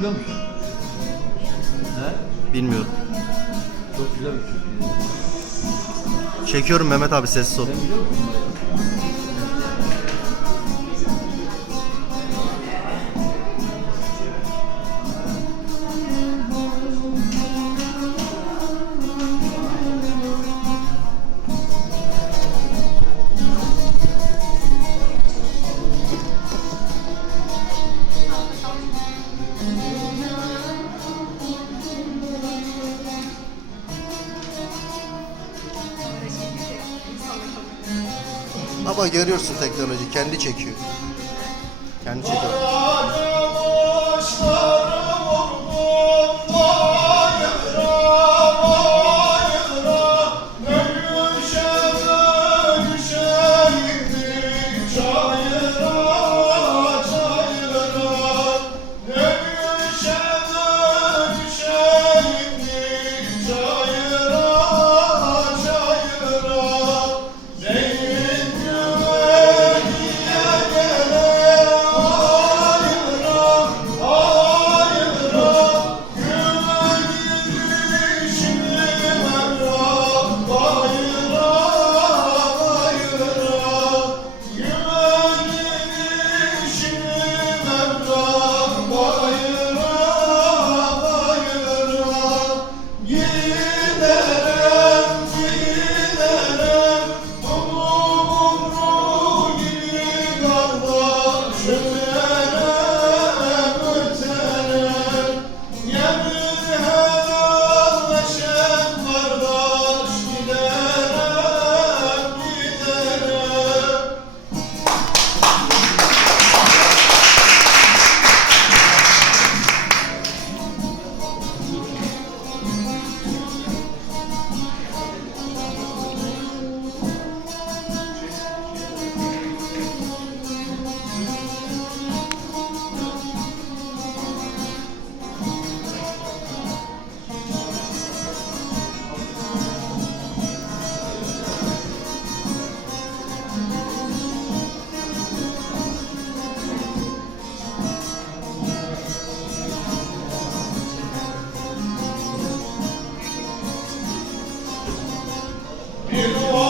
biliyor musun? He? Bilmiyorum. Çok güzel bir Türkiye. Çekiyorum Mehmet abi sessiz ol. Sen biliyor musun? Ama görüyorsun teknoloji kendi çekiyor. Kendi çekiyor. you know what?